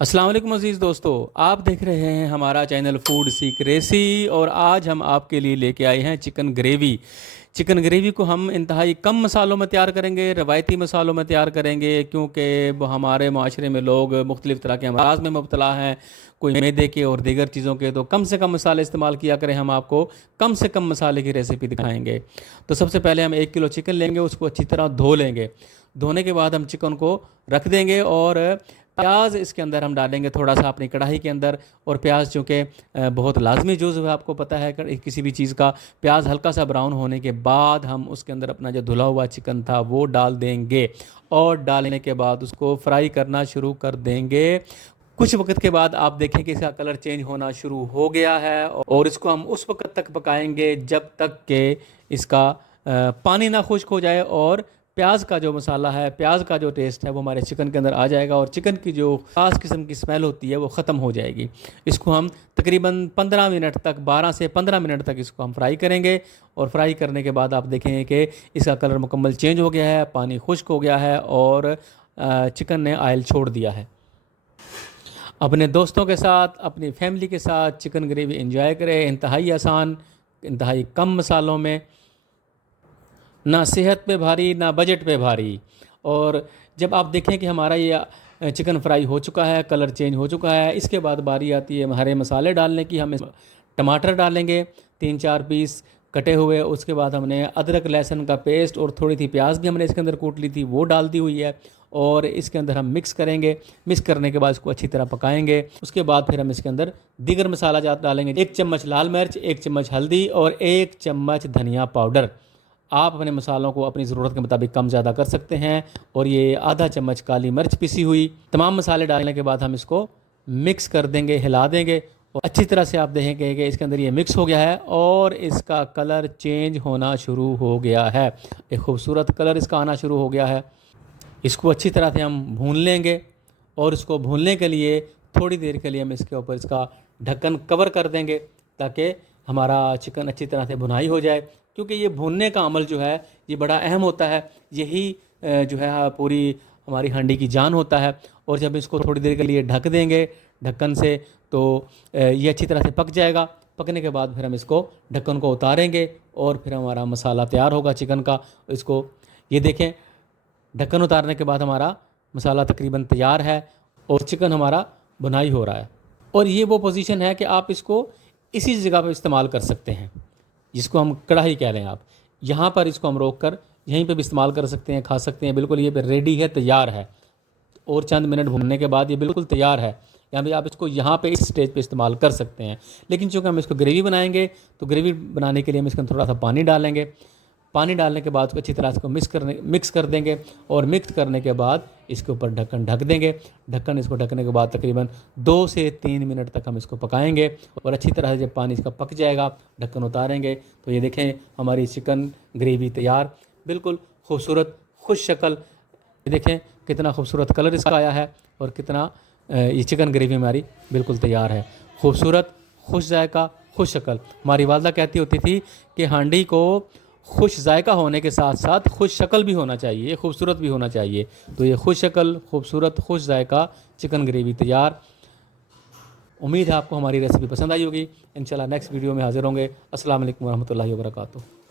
अस्सलाम वालेकुम अज़ीज़ दोस्तों, आप देख रहे हैं हमारा चैनल फूड सीक रेसी। और आज हम आपके लिए लेके आए हैं चिकन ग्रेवी। चिकन ग्रेवी को हम इंतहाई कम मसालों में तैयार करेंगे, रवायती मसालों में तैयार करेंगे, क्योंकि हमारे माशरे में लोग मुख्तलिफ़ तरह के अमराज में मुब्तला हैं, कोई मैदे के और दीगर चीज़ों के। तो कम से कम मसाले इस्तेमाल किया करें, हम आपको कम से कम मसाले की रेसिपी दिखाएंगे। तो सबसे पहले हम 1 किलो चिकन लेंगे, उसको अच्छी तरह धो लेंगे। धोने के बाद हम चिकन को रख देंगे और प्याज इसके अंदर हम डालेंगे थोड़ा सा अपनी कढ़ाई के अंदर। और प्याज चूँकि बहुत लाजमी जुज़ है, आपको पता है किसी भी चीज़ का। प्याज हल्का सा ब्राउन होने के बाद हम उसके अंदर अपना जो धुला हुआ चिकन था वो डाल देंगे और डालने के बाद उसको फ्राई करना शुरू कर देंगे। कुछ वक्त के बाद आप देखें कि इसका कलर चेंज होना शुरू हो गया है और इसको हम उस वक्त तक पकाएंगे जब तक कि इसका पानी ना खुश्क हो जाए और प्याज का जो मसाला है, प्याज का जो टेस्ट है वो हमारे चिकन के अंदर आ जाएगा और चिकन की जो ख़ास किस्म की स्मेल होती है वो ख़त्म हो जाएगी। इसको हम तकरीबन 15 मिनट तक, 12 से 15 मिनट तक इसको हम फ्राई करेंगे। और फ्राई करने के बाद आप देखेंगे कि इसका कलर मुकम्मल चेंज हो गया है, पानी खुश्क हो गया है और चिकन ने ऑयल छोड़ दिया है। अपने दोस्तों के साथ, अपनी फैमिली के साथ चिकन ग्रेवी एंजॉय करें, इंतहाई आसान, इंतहाई कम मसालों में, ना सेहत पे भारी ना बजट पे भारी। और जब आप देखें कि हमारा ये चिकन फ्राई हो चुका है, कलर चेंज हो चुका है, इसके बाद बारी आती है हरे मसाले डालने की। हम टमाटर डालेंगे 3-4 पीस कटे हुए। उसके बाद हमने अदरक लहसुन का पेस्ट और थोड़ी सी प्याज भी हमने इसके अंदर कूट ली थी, वो डाल दी हुई है। और इसके अंदर हम मिक्स करेंगे। मिक्स करने के बाद इसको अच्छी तरह पकाएंगे। उसके बाद फिर हम इसके अंदर दीगर मसाला जात डालेंगे। 1 चम्मच लाल मिर्च, 1 चम्मच हल्दी और 1 चम्मच धनिया पाउडर। आप अपने मसालों को अपनी ज़रूरत के मुताबिक कम ज़्यादा कर सकते हैं। और ये आधा चम्मच काली मिर्च पिसी हुई। तमाम मसाले डालने के बाद हम इसको मिक्स कर देंगे, हिला देंगे और अच्छी तरह से आप देखेंगे कि इसके अंदर ये मिक्स हो गया है और इसका कलर चेंज होना शुरू हो गया है। एक खूबसूरत कलर इसका आना शुरू हो गया है। इसको अच्छी तरह से हम भून लेंगे और इसको भूनने के लिए थोड़ी देर के लिए हम इसके ऊपर इसका ढक्कन कवर कर देंगे ताकि हमारा चिकन अच्छी तरह से भुनाई हो जाए। क्योंकि ये भूनने का अमल जो है ये बड़ा अहम होता है। यही जो है पूरी हमारी हांडी की जान होता है। और जब इसको थोड़ी देर के लिए ढक देंगे ढक्कन से तो ये अच्छी तरह से पक जाएगा। पकने के बाद फिर हम इसको ढक्कन को उतारेंगे और फिर हमारा मसाला तैयार होगा चिकन का। इसको ये देखें, ढक्कन उतारने के बाद हमारा मसाला तकरीबन तैयार है और चिकन हमारा भुनाई हो रहा है। और ये वो पोजीशन है कि आप इसको इसी जगह पर इस्तेमाल कर सकते हैं जिसको हम कढ़ाई कह रहे हैं। आप यहाँ पर इसको हम रोक कर यहीं पे भी इस्तेमाल कर सकते हैं, खा सकते हैं। बिल्कुल ये रेडी है, तैयार है। और चंद मिनट भूनने के बाद ये बिल्कुल तैयार है। या भी आप इसको यहाँ पे इस स्टेज पे इस्तेमाल कर सकते हैं। लेकिन चूँकि हम इसको ग्रेवी बनाएंगे तो ग्रेवी बनाने के लिए हम इसमें थोड़ा सा पानी डालेंगे। पानी डालने के बाद अच्छी तरह इसको मिक्स कर देंगे और मिक्स करने के बाद इसके ऊपर ढक्कन ढक देंगे। ढक्कन इसको ढकने के बाद तकरीबन 2 से 3 मिनट तक हम इसको पकाएंगे। और अच्छी तरह से जब पानी इसका पक जाएगा, ढक्कन उतारेंगे तो ये देखें हमारी चिकन ग्रेवी तैयार, बिल्कुल खूबसूरत खुश शक्ल। ये देखें कितना खूबसूरत कलर इसका आया है और कितना ये चिकन ग्रेवी हमारी बिल्कुल तैयार है। खूबसूरत, खुश जायका, खुश शक्ल। हमारी वालदा कहती होती थी कि हांडी को खुश जायका होने के साथ साथ खुश शक्ल भी होना चाहिए, खूबसूरत भी होना चाहिए। तो ये खुश शक्ल, खूबसूरत, खुश जायका चिकन ग्रेवी तैयार। उम्मीद है आपको हमारी रेसिपी पसंद आई होगी। इंशाल्लाह नेक्स्ट वीडियो में हाज़िर होंगे। अस्सलाम वालेकुम वरहमतुल्लाहि वबरकातुहू।